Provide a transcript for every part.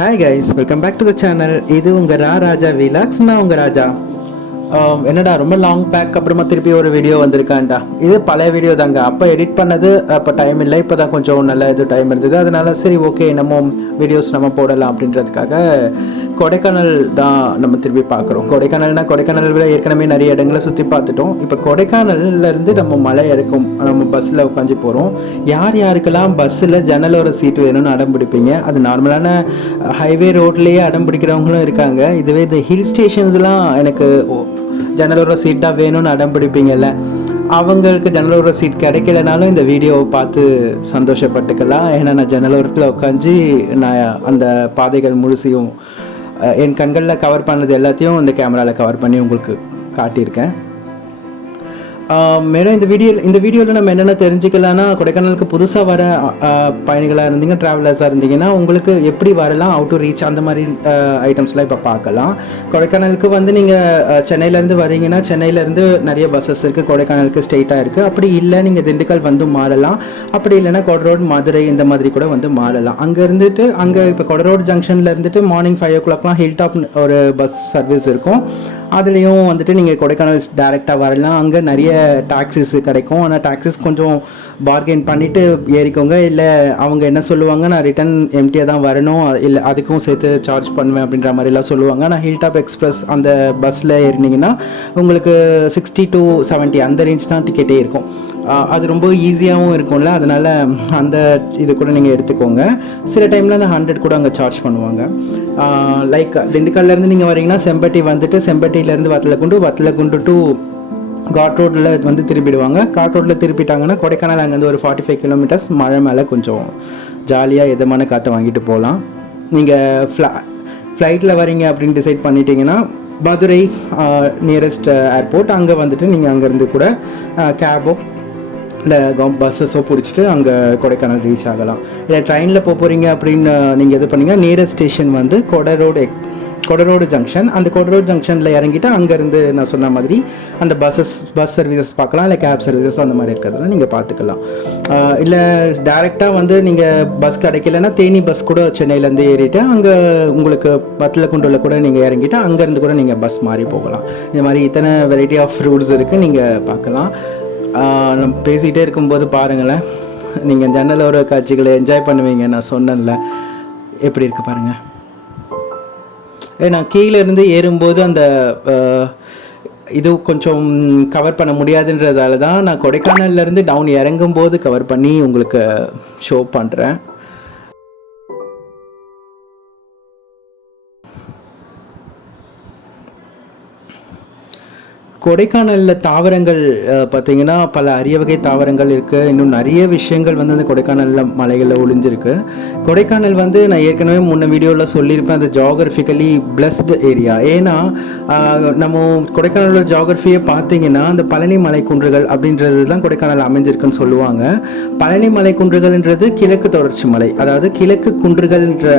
Hi guys, welcome back to the channel. இது உங்க ராஜா vlogs. நான் உங்க ராஜா. என்னடா ரொம்ப லாங் பேக் அப்புறமா திருப்பி ஒரு வீடியோ வந்திருக்கான்டா. இது பழைய வீடியோ தாங்க. அப்போ எடிட் பண்ணது அப்போ டைம் இல்லை, இப்போ தான் கொஞ்சம் நல்ல இது டைம் இருந்தது. அதனால சரி ஓகே நம்ம வீடியோஸ் நம்ம போடலாம் அப்படின்றதுக்காக கொடைக்கானல் தான் நம்ம திருப்பி பார்க்குறோம். கொடைக்கானல் விட ஏற்கனவே நிறைய இடங்களை சுற்றி பார்த்துட்டோம். இப்போ கொடைக்கானல்லேருந்து நம்ம மலை இறக்கும் நம்ம பஸ்ஸில் உட்காந்து போகிறோம். யாருக்கெல்லாம் பஸ்ஸில் ஜன்னலோர சீட் வேணும்னு அடம் பிடிப்பீங்க? அது நார்மலான ஹைவே ரோட்லேயே அடம் பிடிக்கிறவங்களும் இருக்காங்க. இதுவே இந்த ஹில் ஸ்டேஷன்ஸ்லாம் எனக்கு ஜன்னலோர சீட் தான் வேணும்னு அடம் பிடிப்பீங்கல்ல, அவங்களுக்கு ஜன்னலோர சீட் கிடைக்கலனாலும் இந்த வீடியோவை பார்த்து சந்தோஷப்பட்டுக்கலாம். ஏன்னா நான் ஜன்னலோரத்தில் உட்காந்து நான் அந்த பாதைகள் முழுசையும் என் கண்களில் கவர் பண்ணது எல்லாத்தையும் இந்த கேமராவில் கவர் பண்ணி உங்களுக்கு காட்டியிருக்கேன். மேலும் இந்த வீடியோவில் நம்ம என்னென்ன தெரிஞ்சுக்கலாம்னா, கொடைக்கானலுக்கு புதுசாக வர பயணிகளாக இருந்தீங்க, ட்ராவலர்ஸாக இருந்தீங்கன்னா உங்களுக்கு எப்படி வரலாம், ஹவு டு ரீச், அந்த மாதிரி ஐட்டம்ஸ்லாம் இப்போ பார்க்கலாம். கொடைக்கானலுக்கு வந்து நீங்கள் சென்னையிலேருந்து வரீங்கன்னா சென்னையிலேருந்து நிறைய பஸ்ஸஸ் இருக்குது, கொடைக்கானலுக்கு ஸ்ட்ரெயிட்டாக இருக்குது. அப்படி இல்லை நீங்கள் திண்டுக்கல் வந்து மாறலாம். அப்படி இல்லைன்னா கொடரோடு, மதுரை இந்த மாதிரி கூட வந்து மாறலாம். அங்கே இருந்துட்டு இப்போ கொடரோடு ஜங்ஷனில் இருந்துட்டு மார்னிங் 5 o'clockலாம் ஹில் டாப் ஒரு பஸ் சர்வீஸ் இருக்கும். அதுலேயும் வந்துட்டு நீங்கள் கொடைக்கானல் டைரெக்டாக வரலாம். அங்கே நிறைய டாக்ஸிஸ் கிடைக்கும். ஆனால் டாக்ஸிஸ் கொஞ்சம் பார்கெயின் பண்ணிவிட்டு ஏறிக்கோங்க. இல்லை அவங்க என்ன சொல்லுவாங்க, நான் ரிட்டன் எம்டியாக தான் வரணும், இல்லை அதுக்கும் சேர்த்து சார்ஜ் பண்ணுவேன் அப்படின்ற மாதிரிலாம் சொல்லுவாங்க. ஆனால் ஹில் டாப் எக்ஸ்பிரஸ் அந்த பஸ்ஸில் ஏறினீங்கன்னா உங்களுக்கு 60 to 70 அந்த ரேஞ்ச் தான் டிக்கெட்டே இருக்கும். அது ரொம்ப ஈஸியாகவும் இருக்கும்ல, அதனால் அந்த இது கூட நீங்கள் எடுத்துக்கோங்க. சில டைமில் அந்த 100 கூட அங்கே சார்ஜ் பண்ணுவாங்க. லைக் திண்டுக்கல்லேருந்து நீங்கள் வரீங்கன்னா செம்பட்டி வந்துட்டு செம்பட்டியிலேருந்து வத்தலக்குண்டு டு காட் ரோட்டில் வந்து திருப்பிடுவாங்க. காட் ரோட்டில் திருப்பிட்டாங்கன்னா கொடைக்கானல் அங்கேருந்து ஒரு 45 kilometers மழை மேலே கொஞ்சம் ஜாலியாக எதமான காற்றை வாங்கிட்டு போகலாம். நீங்கள் ஃப்ளைட்டில் வரீங்க அப்படின்னு டிசைட் பண்ணிட்டீங்கன்னா மதுரை நியரஸ்ட் ஏர்போர்ட், அங்கே வந்துட்டு நீங்கள் அங்கேருந்து கூட கேபோ இல்லை பஸ்ஸஸோ பிடிச்சிட்டு அங்கே கொடைக்கானல் ரீச் ஆகலாம். இல்லை ட்ரெயினில் போகிறீங்க அப்படின்னு நீங்கள் இது பண்ணிங்க, நியரஸ்ட் ஸ்டேஷன் வந்து கொடரோடு ஜங்ஷன். அந்த கொடரோடு ஜங்ஷனில் இறங்கிட்டு அங்கேருந்து நான் சொன்ன மாதிரி அந்த பஸ் சர்வீசஸ் பார்க்கலாம், இல்லை கேப் சர்வீசஸ் அந்த மாதிரி இருக்கிறதெல்லாம் நீங்கள் பார்த்துக்கலாம். இல்லை டைரெக்டாக வந்து நீங்கள் பஸ் கிடைக்கலன்னா தேனி பஸ் கூட சென்னையிலேருந்து ஏறிட்டு அங்கே உங்களுக்கு வத்தலக்குண்டில் கூட நீங்கள் இறங்கிட்டு அங்கேருந்து கூட நீங்கள் பஸ் மாறி போகலாம். இந்த மாதிரி இத்தனை வெரைட்டி ஆஃப் ரூட்ஸ் இருக்குது, நீங்கள் பார்க்கலாம். நம்ம பேசிகிட்டே இருக்கும்போது பாருங்களேன், நீங்கள் ஜன்னலோர காட்சிகளை என்ஜாய் பண்ணுவீங்க. நான் சொன்னேன்ல, எப்படி இருக்குது பாருங்கள். நான் கீழே இருந்து ஏறும்போது அந்த இது கொஞ்சம் கவர் பண்ண முடியாதுன்றதால தான் நான் கொடைக்கானல்லேருந்து டவுன் இறங்கும்போது கவர் பண்ணி உங்களுக்கு ஷோ பண்ணுறேன். கொடைக்கானலில் தாவரங்கள் பார்த்திங்கன்னா பல அரிய வகை தாவரங்கள் இருக்குது. இன்னும் நிறைய விஷயங்கள் வந்து அந்த கொடைக்கானலில் மலைகளில் ஒளிஞ்சிருக்கு. கொடைக்கானல் வந்து நான் ஏற்கனவே முன்ன வீடியோவில் சொல்லியிருப்பேன், அது ஜாகிரபிக்கலி பிளஸ்டு ஏரியா. ஏன்னா நம்ம கொடைக்கானலோட ஜாகிரஃபியை பார்த்திங்கன்னா அந்த பழனி மலை குன்றுகள் அப்படின்றது தான் கொடைக்கானல் அமைஞ்சிருக்குன்னு சொல்லுவாங்க. பழனி மலை குன்றுகள்ன்றது கிழக்கு தொடர்ச்சி மலை, அதாவது கிழக்கு குன்றுகள்ன்ற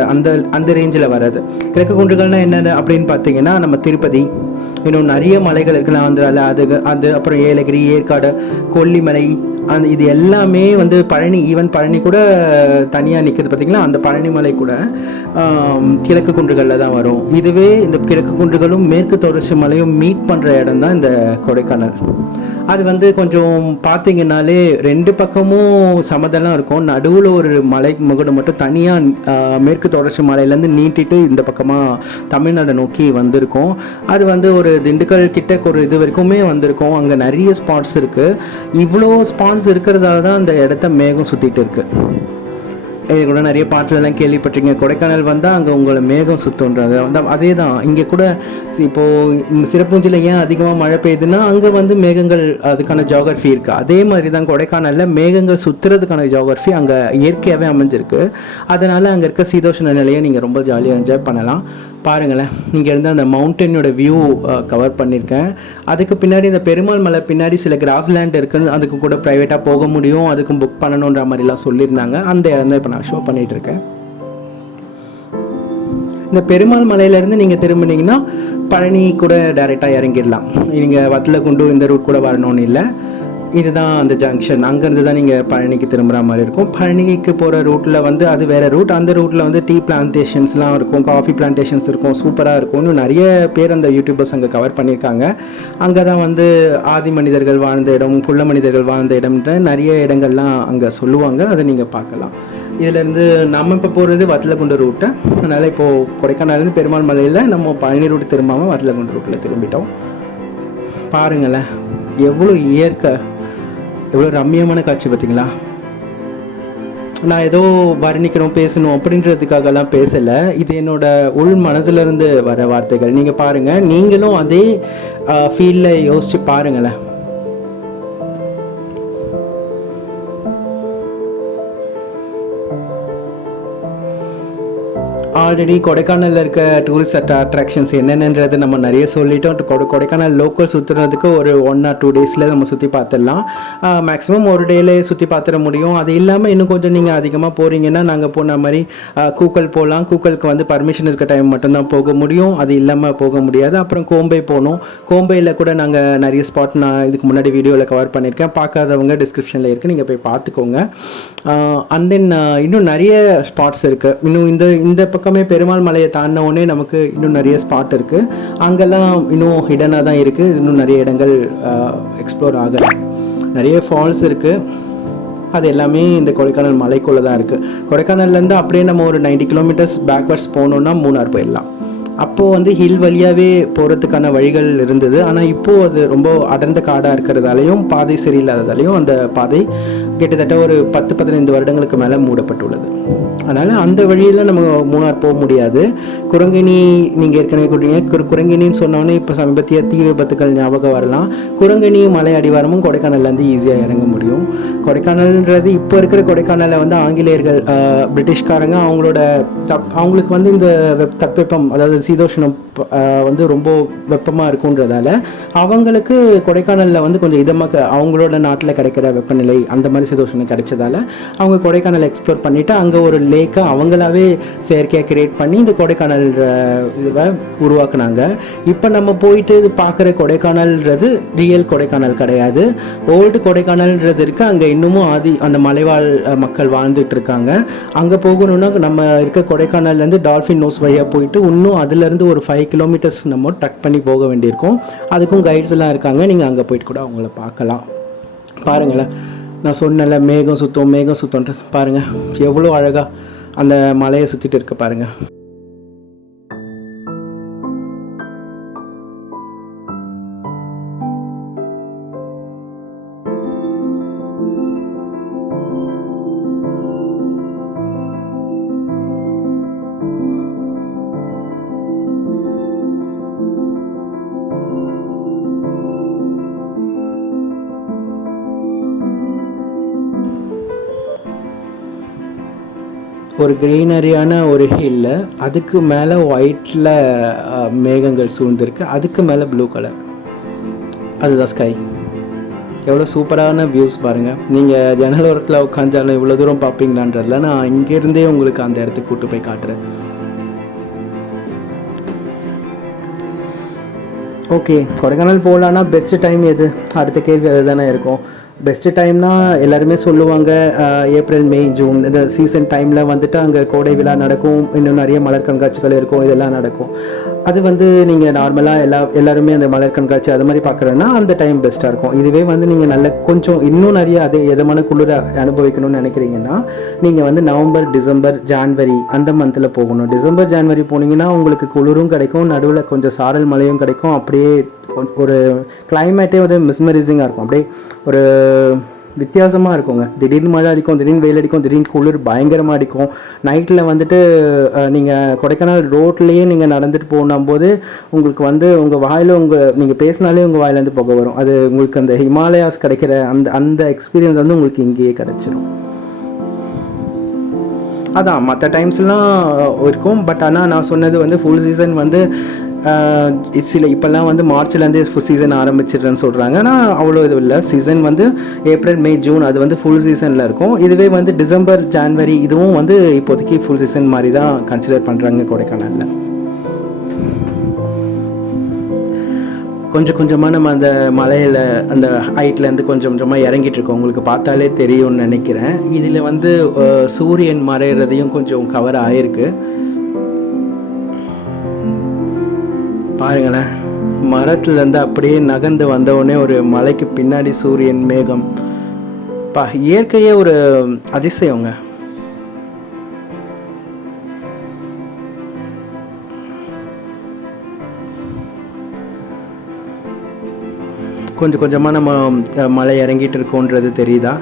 அந்த ரேஞ்சில் வர்றது. கிழக்கு குன்றுகள்னால் என்னென்ன அப்படின்னு பார்த்தீங்கன்னா நம்ம திருப்பதி, இன்னும் நிறைய மலைகள் இருக்கலாம் ஆந்திராவில், அது அப்புறம் ஏலகிரி, ஏற்காடு, கொல்லிமலை, இது எல்லாமே வந்து பழனி, ஈவன் பழனி கூட தனியாக நிற்கிறது பார்த்திங்கன்னா, அந்த பழனி மலை கூட கிழக்கு குன்றுகளில் தான் வரும். இதுவே இந்த கிழக்கு குன்றுகளும் மேற்கு தொடர்ச்சி மலையும் மீட் பண்ணுற இடம் தான் இந்த கொடைக்கானல். அது வந்து கொஞ்சம் பார்த்திங்கனாலே ரெண்டு பக்கமும் சமதெல்லாம் இருக்கும். நடுவில் ஒரு மலை முகடு மட்டும் தனியாக மேற்கு தொடர்ச்சி மலையிலேருந்து நீட்டிட்டு இந்த பக்கமாக தமிழ்நாடு நோக்கி வந்திருக்கும். அது வந்து ஒரு திண்டுக்கல் கிட்ட ஒரு இது வரைக்குமே வந்திருக்கும். அங்கே நிறைய ஸ்பாட்ஸ் இருக்குது. இவ்வளோ ஸ்பாட்ஸ் இருக்கிறதால தான் அந்த இடத்த மேகம் சுற்றிட்டு இருக்குது. இது கூட நிறைய பாட்டிலெல்லாம் கேள்விப்பட்டிருக்கீங்க, கொடைக்கானல் வந்தால் அங்கே உங்களை மேகம் சுற்றுன்றது வந்து அதே தான். இங்கே கூட இப்போது சிறப்பூஞ்சியில் ஏன் அதிகமாக மழை பெய்யுதுன்னா அங்கே வந்து மேகங்கள் அதுக்கான ஜியோகிரஃபி இருக்குது. அதே மாதிரி தான் கொடைக்கானலில் மேகங்கள் சுற்றுறதுக்கான ஜியோகிரஃபி அங்கே இயற்கையாகவே அமைஞ்சிருக்கு. அதனால் அங்கே இருக்க சீதோஷண நிலையை நீங்கள் ரொம்ப ஜாலியாக என்ஜாய் பண்ணலாம். பாருங்களேன், இங்கேருந்து அந்த மவுண்டனோட வியூ கவர் பண்ணியிருக்கேன். அதுக்கு பின்னாடி இந்த பெருமாள் மலை பின்னாடி சில கிராஸ் லேண்ட் இருக்குன்னு, அதுக்கு கூட ப்ரைவேட்டாக போக முடியும், அதுக்கும் புக் பண்ணணுன்ற மாதிரிலாம் சொல்லியிருந்தாங்க. அந்த இடம் தான் இப்போ நான் ஷோ பண்ணிகிட்ருக்கேன். இந்த பெருமாள் மலையிலேருந்து நீங்கள் திரும்பினீங்கன்னா பழனி கூட டைரெக்டாக இறங்கிடலாம். நீங்கள் வத்தலக்குண்டு இந்த ரூட் கூட வரணும்னு இல்லை. இதுதான் அந்த ஜங்ஷன். அங்கேருந்து தான் நீங்கள் பழனிக்கு திரும்புகிற மாதிரி இருக்கும். பழனிக்கு போகிற ரூட்டில் வந்து அது வேறு ரூட். அந்த ரூட்டில் வந்து டீ பிளான்டேஷன்ஸ்லாம் இருக்கும், காஃபி பிளான்டேஷன்ஸ் இருக்கும், சூப்பராக இருக்கும். இன்னும் நிறைய பேர் அந்த யூடியூபர்ஸ் அங்கே கவர் பண்ணியிருக்காங்க. அங்கே தான் வந்து ஆதி மனிதர்கள் வாழ்ந்த இடம், புள்ள மனிதர்கள் வாழ்ந்த இடம்ன்ற நிறைய இடங்கள்லாம் அங்கே சொல்லுவாங்க. அதை நீங்கள் பார்க்கலாம். இதிலேருந்து நம்ம இப்போ போகிறது வத்தலகுண்டு ரூட்டு. அதனால் இப்போது கொடைக்கானல்லேருந்து பெருமாள் மலையில் நம்ம பழனி ரூட்டு திரும்பாமல் வத்தலகுண்டு ரூட்டில் திரும்பிட்டோம். பாருங்களேன் எவ்வளோ இயற்கை, எவ்வளோ ரம்மியமான காட்சி பார்த்தீங்களா. நான் ஏதோ வர்ணிக்கணும் பேசணும் அப்படின்றதுக்காகலாம் பேசலை. இது என்னோட உள் மனசுலேருந்து வர வார்த்தைகள். நீங்கள் பாருங்கள், நீங்களும் அதே ஃபீல்டில் யோசித்து பாருங்களேன். ஆல்ரெடி கொடைக்கானலில் இருக்க டூரிஸ்ட் அட்ராக்ஷன்ஸ் என்னென்னன்றது நம்ம நிறைய சொல்லிட்டோம். கொடைக்கானல் லோக்கல் சுற்றுறதுக்கு ஒரு 1 or 2 டேஸில் நம்ம சுற்றி பார்த்துடலாம். மேக்ஸிமம் ஒரு டேலே சுற்றி பார்த்துட முடியும். அது இல்லாமல் இன்னும் கொஞ்சம் நீங்கள் அதிகமாக போகிறீங்கன்னா நாங்கள் போன மாதிரி கூக்கல் போகலாம். கூக்கலுக்கு வந்து பர்மிஷன் இருக்க டைம் மட்டும்தான் போக முடியும், அது இல்லாமல் போக முடியாது. அப்புறம் கோம்பை போகணும். கோம்பையில் கூட நாங்கள் நிறைய ஸ்பாட் நான் இதுக்கு முன்னாடி வீடியோவில் கவர் பண்ணியிருக்கேன். பார்க்காதவங்க டிஸ்கிரிப்ஷனில் இருக்குது, நீங்கள் போய் பார்த்துக்கோங்க. அண்ட் தென் இன்னும் நிறைய ஸ்பாட்ஸ் இருக்குது. இன்னும் இந்த பக்கமே பெருமாள் மலையை தாண்டின உடனே நமக்கு இன்னும் நிறைய ஸ்பாட் இருக்குது. அங்கெல்லாம் இன்னும் ஹிடனாக தான் இருக்குது. இன்னும் நிறைய இடங்கள் எக்ஸ்ப்ளோர் ஆகுது. நிறைய ஃபால்ஸ் இருக்குது. அது எல்லாமே இந்த கொடைக்கானல் மலைக்குள்ளே தான் இருக்குது. கொடைக்கானல்லேருந்து அப்படியே நம்ம ஒரு 90 கிலோமீட்டர்ஸ் பேக்வர்ட்ஸ் போனோன்னா மூணார் போயிடலாம். அப்போது வந்து ஹில் வழியாகவே போகிறதுக்கான வழிகள் இருந்தது. ஆனால் இப்போது அது ரொம்ப அடர்ந்த காடாக இருக்கிறதாலையும் பாதை சரியில்லாததாலையும் அந்த பாதை கிட்டத்தட்ட ஒரு 10-15 வருடங்களுக்கு மேலே மூடப்பட்டுள்ளது. அதனால் அந்த வழியில் நம்ம மூணார் போக முடியாது. குரங்கிணி நீங்கள் ஏற்கனவே கூட்டிங்க. குரங்கிணின்னு சொன்னோன்னே இப்போ சமீபத்திய தீ விபத்துக்கள் ஞாபகம் வரலாம். குரங்கிணி மலை அடிவாரமும் கொடைக்கானல்லேருந்து ஈஸியாக இறங்க முடியும். கொடைக்கானல்ன்றது இப்போ இருக்கிற கொடைக்கானலில் வந்து ஆங்கிலேயர்கள் பிரிட்டிஷ்காரங்க அவங்களுக்கு வந்து இந்த தட்பவெப்பம், அதாவது சீதோஷணம் வந்து ரொம்ப வெப்பமாக இருக்குன்றதால அவங்களுக்கு கொடைக்கானலில் வந்து கொஞ்சம் இதமாக அவங்களோட நாட்டில் கிடைக்கிற வெப்பநிலை அந்த மாதிரி சீதோஷணம் கிடைச்சதால அவங்க கொடைக்கானல் எக்ஸ்ப்ளோர் பண்ணிவிட்டு அங்கே ஒரு லேக்கை அவங்களாவே செயற்கையாக கிரியேட் பண்ணி இந்த கொடைக்கானல் இதுவை உருவாக்குனாங்க. இப்போ நம்ம போயிட்டு பார்க்குற கொடைக்கானல்ன்றது ரியல் கொடைக்கானல் கிடையாது. ஓல்டு கொடைக்கானல்ன்றது இருக்குது. அங்கே இன்னமும் அந்த மலைவாழ் மக்கள் வாழ்ந்துட்டு இருக்காங்க. அங்கே போகணுன்னா நம்ம இருக்க கொடைக்கானல்லேருந்து டால்ஃபின் நோஸ் வழியாக போயிட்டு இன்னும் அதுலேருந்து ஒரு 5 கிலோமீட்டர்ஸ் நம்ம ட்ரக் பண்ணி போக வேண்டியிருக்கும். அதுக்கும் கைட்ஸ் எல்லாம் இருக்காங்க. நீங்கள் அங்கே போயிட்டு கூட அவங்கள பார்க்கலாம். பாருங்களேன், நான் சொன்னல மேகம் சுத்தம்ன்றது பாருங்கள் எவ்வளோ அழகாக அந்த மலையை சுற்றிட்டு இருக்க பாருங்கள். ஒரு க்ரீனரியான ஒரு ஹில்ல, அதுக்கு மேலே ஒயிட்டில் மேகங்கள் சூழ்ந்திருக்கு, அதுக்கு மேலே ப்ளூ கலர், அதுதான் ஸ்கை. எவ்வளோ சூப்பரான வியூஸ் பாருங்கள். நீங்கள் ஜன்னலோரத்தில் உட்காந்தாலும் இவ்வளோ தூரம் பார்ப்பீங்களான்றதில்ல, நான் இங்கேருந்தே உங்களுக்கு அந்த இடத்துக்கு கூப்பிட்டு போய் காட்டுறேன். ஓகே, கொடைக்கானல் போகலான்னா பெஸ்ட்டு டைம் எது? அடுத்த கேள்வி அது தானே இருக்கும். பெஸ்ட்டு டைம்னா எல்லாருமே சொல்லுவாங்க ஏப்ரல், மே, ஜூன் இந்த சீசன் டைமில் வந்துட்டு அங்கே கோடை விழா நடக்கும், இன்னும் நிறைய மலர் கண்காட்சிகள் இருக்கும், இதெல்லாம் நடக்கும். அது வந்து நீங்கள் நார்மலாக எல்லாருமே அந்த மலர் கண்காட்சி அது மாதிரி பார்க்குறேன்னா அந்த டைம் பெஸ்ட்டாக இருக்கும். இதுவே வந்து நீங்கள் நல்ல கொஞ்சம் இன்னும் நிறைய அதே எதமான குளிர அனுபவிக்கணும்னு நினைக்கிறீங்கன்னா நீங்கள் வந்து நவம்பர், டிசம்பர், ஜான்வரி அந்த மந்தில் போகணும். டிசம்பர், ஜான்வரி போனீங்கன்னா உங்களுக்கு குளிரும் கிடைக்கும், நடுவில் கொஞ்சம் சாரல் மழையும் கிடைக்கும். அப்படியே ஒரு கிளைமேட்டே வந்து மிஸ்மரைசிங்காக இருக்கும். அப்படியே ஒரு வித்தியாசமாக இருக்குங்க. திடீர்னு மழை அடிக்கும், திடீர்னு வெயில் அடிக்கும், திடீர்னு குளிர் பயங்கரமாக அடிக்கும். நைட்டில் வந்துட்டு நீங்கள் கொடைக்கானல் ரோட்லேயே நீங்கள் நடந்துட்டு போகும்போது உங்களுக்கு வந்து உங்கள் வாயில் நீங்கள் பேசினாலே உங்கள் வாயிலேருந்து புகை வரும். அது உங்களுக்கு அந்த ஹிமாலயாஸ் கிடைக்கிற அந்த எக்ஸ்பீரியன்ஸ் வந்து உங்களுக்கு இங்கேயே கிடச்சிரும். அதான் மற்ற டைம்ஸ்லாம் இருக்கும். பட் ஆனால் நான் சொன்னது வந்து ஃபுல் சீசன் வந்து இப்போல்லாம் வந்து மார்ச்லேருந்தே ஃபுல் சீசன் ஆரம்பிச்சிடுறேன்னு சொல்கிறாங்க. ஆனால் அவ்வளோ இது இல்லை. சீசன் வந்து ஏப்ரல், மே, ஜூன் அது வந்து ஃபுல் சீசனில் இருக்கும். இதுவே வந்து டிசம்பர், ஜான்வரி இதுவும் வந்து இப்போதைக்கு ஃபுல் சீசன் மாதிரி தான் கன்சிடர் பண்ணுறாங்க கொடைக்கானலில். கொஞ்சம் கொஞ்சமாக நம்ம அந்த மலையில் அந்த ஹைட்லேருந்து கொஞ்சம் கொஞ்சமாக இறங்கிட்டுருக்கோம். உங்களுக்கு பார்த்தாலே தெரியும்னு நினைக்கிறேன். இதில் வந்து சூரியன் மறைகிறதையும் கொஞ்சம் கவர் ஆகிருக்கு. பாருங்களேன், மரத்துலேருந்து அப்படியே நகர்ந்து வந்தவுடனே ஒரு மலைக்கு பின்னாடி சூரியன் மேகம். இயற்கையே ஒரு அதிசயங்க. கொஞ்சம் கொஞ்சமாக நம்ம மலை இறங்கிட்டு இருக்கோன்றது தெரியுதா?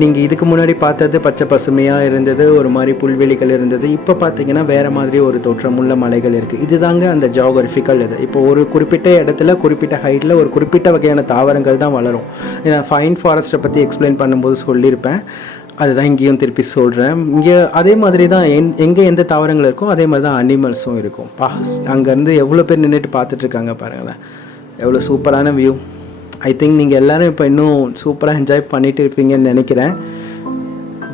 நீங்கள் இதுக்கு முன்னாடி பார்த்தது பச்சை பசுமையாக இருந்தது, ஒரு மாதிரி புல்வெளிகள் இருந்தது. இப்போ பார்த்தீங்கன்னா வேறு மாதிரி ஒரு தோற்றமுள்ள மலைகள் இருக்குது. இதுதாங்க அந்த ஜியோகிராஃபிக்கல் இது. இப்போ ஒரு குறிப்பிட்ட இடத்துல குறிப்பிட்ட ஹைட்டில் ஒரு குறிப்பிட்ட வகையான தாவரங்கள் தான் வளரும். நான் ஃபைன் ஃபாரஸ்ட்டை பற்றி எக்ஸ்பிளைன் பண்ணும்போது சொல்லியிருப்பேன். அதுதான் இங்கேயும் திருப்பி சொல்கிறேன். இங்கே அதே மாதிரி தான் எங்கே எந்த தாவரங்கள் இருக்கோ அதே மாதிரி தான் அனிமல்ஸும் இருக்கும். அங்கேருந்து எவ்வளோ பேர் நின்றுட்டு பார்த்துட்ருக்காங்க பாருங்களேன், எவ்வளோ சூப்பரான வியூ. ஐ திங்க் நீங்கள் எல்லோரும் இப்போ இன்னும் சூப்பராக என்ஜாய் பண்ணிகிட்டு இருப்பீங்கன்னு நினைக்கிறேன்.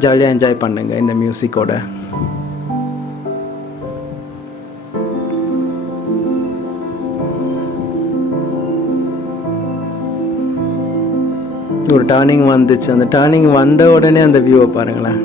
ஜாலியாக என்ஜாய் பண்ணுங்கள் இந்த மியூசிக்கோட. ஒரு டர்னிங் வந்துச்சு. அந்த டர்னிங் வந்த உடனே அந்த வியூவை பாருங்களேன்.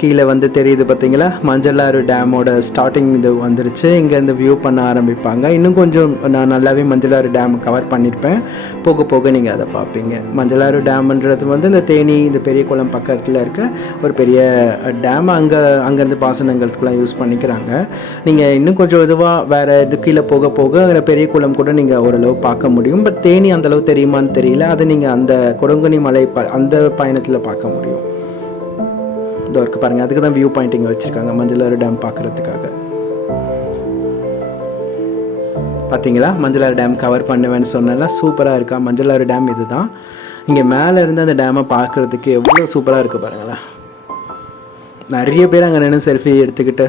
கீழே வந்து தெரியுது பார்த்தீங்களா, மஞ்சளாறு டேமோட ஸ்டார்டிங் இது வந்துருச்சு. இங்கேருந்து வியூ பண்ண ஆரம்பிப்பாங்க. இன்னும் கொஞ்சம் நான் நல்லாவே மஞ்சளாறு டேம் கவர் பண்ணியிருப்பேன். போக போக நீங்கள் அதை பார்ப்பீங்க. மஞ்சளாறு டேம்ன்றது வந்து இந்த தேனி இந்த பெரிய குளம் பக்கத்தில் இருக்க ஒரு பெரிய டேம். அங்கேருந்து பாசனங்களுக்குலாம் யூஸ் பண்ணிக்கிறாங்க. நீங்கள் இன்னும் கொஞ்சம் இதுவாக வேறு இது கீழே போக போக பெரிய குளம் கூட நீங்கள் ஓரளவு பார்க்க முடியும். பட் தேனி அந்தளவு தெரியுமான்னு தெரியல. அது நீங்கள் அந்த கொடுங்கனி மலை அந்த பயணத்தில் பார்க்க முடியும். இதோ இருக்குது பாருங்கள், அதுக்கு தான் வியூ பாயிண்டிங் வச்சுருக்காங்க மஞ்சளாறு டேம் பார்க்குறதுக்காக. பார்த்தீங்களா, மஞ்சளாறு டேம் கவர் பண்ணுவேன்னு சொன்னேன்ல, சூப்பராக இருக்கா மஞ்சளாறு டேம். இது தான் இங்கே மேலே இருந்து அந்த டேமை பார்க்குறதுக்கு எவ்வளோ சூப்பராக இருக்குது பாருங்களேன். நிறைய பேர் அங்கே நின்று செல்ஃபி எடுத்துக்கிட்டு,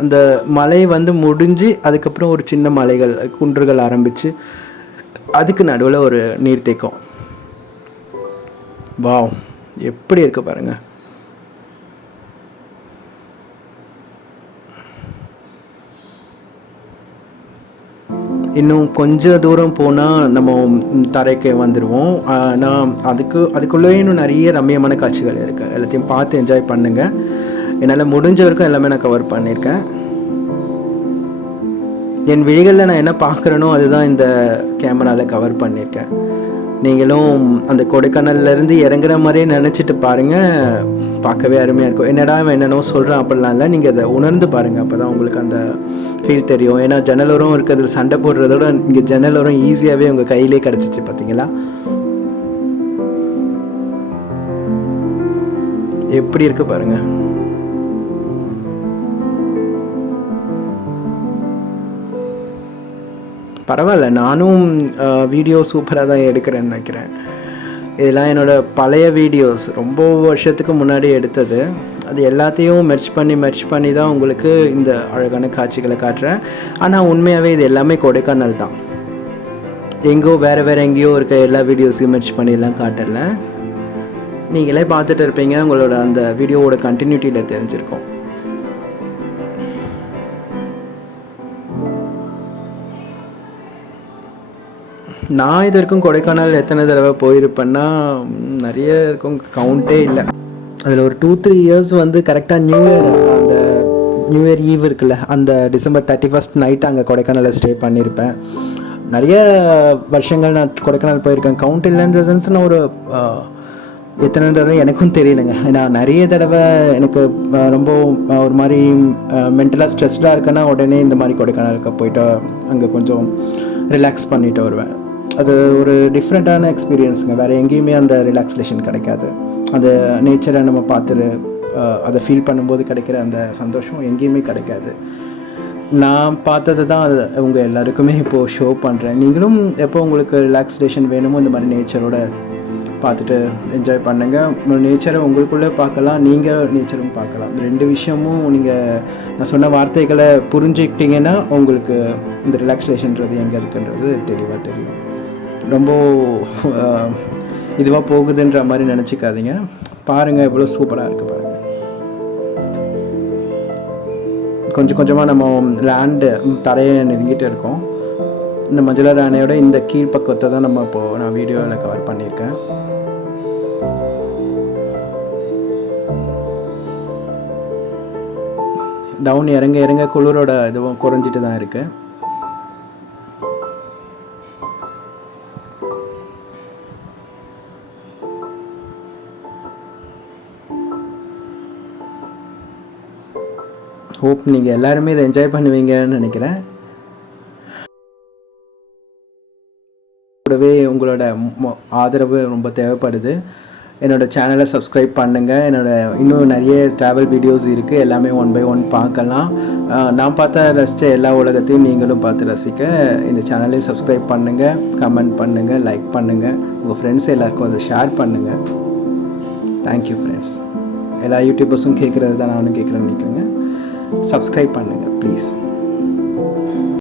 அந்த மலை வந்து முடிஞ்சு அதுக்கப்புறம் ஒரு சின்ன மலைகள் குன்றுகள் ஆரம்பித்து அதுக்கு நடுவில் ஒரு நீர்த்தேக்கம். வாவ், எப்படி இருக்குது பாருங்கள். இன்னும் கொஞ்சம் தூரம் போனால் நம்ம தரைக்கு வந்துடுவோம். நான் அதுக்குள்ளே இன்னும் நிறைய ரம்மியமான காட்சிகள் இருக்குது. எல்லாத்தையும் பார்த்து என்ஜாய் பண்ணுங்கள். என்னால் முடிஞ்ச வரைக்கும் எல்லாமே நான் கவர் பண்ணியிருக்கேன். என் விழிகளில் நான் என்ன பார்க்குறேனோ அதுதான் இந்த கேமராவில் கவர் பண்ணியிருக்கேன். நீங்களும் அந்த கொடைக்கானல்லேருந்து இறங்குற மாதிரியே நினச்சிட்டு பாருங்கள், பார்க்கவே அருமையாக இருக்கும். என்னடா என்னென்னோ சொல்கிறேன் அப்படிலாம் இல்லை, நீங்கள் அதை உணர்ந்து பாருங்கள், அப்போ தான் உங்களுக்கு அந்த ஃபீல் தெரியும். ஏன்னா ஜன்னலோரம் இருக்கிறது சண்டை போடுறதோட இங்கே ஜன்னலோரம் ஈஸியாகவே உங்கள் கையிலே கிடச்சிச்சு. பார்த்தீங்களா எப்படி இருக்கு பாருங்கள். பரவாயில்ல, நானும் வீடியோ சூப்பராக தான் எடுக்கிறேன்னு நினைக்கிறேன். இதெல்லாம் என்னோடய பழைய வீடியோஸ், ரொம்ப வருஷத்துக்கு முன்னாடி எடுத்தது. அது எல்லாத்தையும் மெர்ச் பண்ணி தான் உங்களுக்கு இந்த அழகான காட்சிகளை காட்டுறேன். ஆனால் உண்மையாகவே இது எல்லாமே கொடைக்கானல் தான். எங்கோ வேறு எங்கேயோ இருக்க எல்லா வீடியோஸையும் மெர்ச் பண்ணிலாம் காட்டலை. நீங்களே பார்த்துட்டு இருப்பீங்க, உங்களோட அந்த வீடியோவோட கண்டினியூட்டியில் தெரிஞ்சிருக்கும். நான் இது வரைக்கும் கொடைக்கானல் எத்தனை தடவை போயிருப்பேன்னா நிறைய இருக்கும், கவுண்டே இல்லை. அதில் ஒரு 2-3 இயர்ஸ் வந்து கரெக்டாக அந்த நியூ இயர் ஈவ் இருக்குல்ல, அந்த December 31 நைட் அங்கே கொடைக்கானலில் ஸ்டே பண்ணியிருப்பேன். நிறைய வருஷங்கள் நான் கொடைக்கானல் போயிருக்கேன். கவுண்ட் இல்லைன்ற சென்ஸ் நான் ஒரு எத்தனை தடவை எனக்கும் தெரியலைங்க. ஏன்னா நிறைய தடவை எனக்கு ரொம்ப ஒரு மாதிரி மென்டலாக ஸ்ட்ரெஸ்டாக இருக்கேன்னா உடனே இந்த மாதிரி கொடைக்கானலுக்கு போயிட்டு அங்கே கொஞ்சம் ரிலாக்ஸ் பண்ணிட்டு வருவேன். அது ஒரு டிஃப்ரெண்ட்டான எக்ஸ்பீரியன்ஸுங்க. வேறு எங்கேயுமே அந்த ரிலாக்ஸேஷன் கிடைக்காது. அந்த நேச்சரை நம்ம பார்த்துட்டு அதை ஃபீல் பண்ணும்போது கிடைக்கிற அந்த சந்தோஷம் எங்கேயுமே கிடைக்காது. நான் பார்த்தது தான் அது உங்கள் எல்லாருக்குமே இப்போது ஷோ பண்ணுறேன். நீங்களும் எப்போ உங்களுக்கு ரிலாக்ஸேஷன் வேணுமோ இந்த மாதிரி நேச்சரோட பார்த்துட்டு என்ஜாய் பண்ணுங்கள். நேச்சரை உங்களுக்குள்ளே பார்க்கலாம், நீங்கள் நேச்சரும் பார்க்கலாம். ரெண்டு விஷயமும் நீங்கள் நான் சொன்ன வார்த்தைகளை புரிஞ்சுக்கிட்டிங்கன்னா உங்களுக்கு இந்த ரிலாக்ஸேஷன்றது எங்கே இருக்குன்றது தெளிவாக தெரியும். ரொம்ப இதுவாக போகுதுன்ற மாதிரி நினச்சிக்காதீங்க. பாருங்கள் எவ்வளோ சூப்பராக இருக்குது பாருங்கள். கொஞ்சம் கொஞ்சமாக நம்ம லேண்டு தரையை நெருங்கிட்டு இருக்கோம். இந்த மஞ்சளாறு அணையோட இந்த கீழ்ப்பக்கத்தை தான் நம்ம இப்போது நான் வீடியோவில் கவர் பண்ணியிருக்கேன். டவுன் இறங்க இறங்க குளிரோட இதுவும் குறைஞ்சிட்டு தான் இருக்குது. ஹோப் நீங்கள் எல்லாருமே இதை என்ஜாய் பண்ணுவீங்கன்னு நினைக்கிறேன். கூடவே உங்களோட ஆதரவு ரொம்ப தேவைப்படுது. என்னோடய சேனலை சப்ஸ்கிரைப் பண்ணுங்கள். இன்னும் நிறைய ட்ராவல் வீடியோஸ் இருக்குது, எல்லாமே 1 by 1 பார்க்கலாம். நான் ரசித்த எல்லா உலகத்தையும் நீங்களும் பார்த்து ரசிக்க இந்த சேனலையும் சப்ஸ்கிரைப் பண்ணுங்கள், கமெண்ட் பண்ணுங்கள், லைக் பண்ணுங்கள், உங்கள் ஃப்ரெண்ட்ஸ் எல்லாருக்கும் அதை ஷேர் பண்ணுங்கள். Thank you friends. எல்லா யூடியூபர்ஸும் கேட்குறது தான் நானும் கேட்குறேன்னு நினைக்கிறேங்க. சப்ஸ்கிரைப் பண்ணுங்கள் ப்ளீஸ்.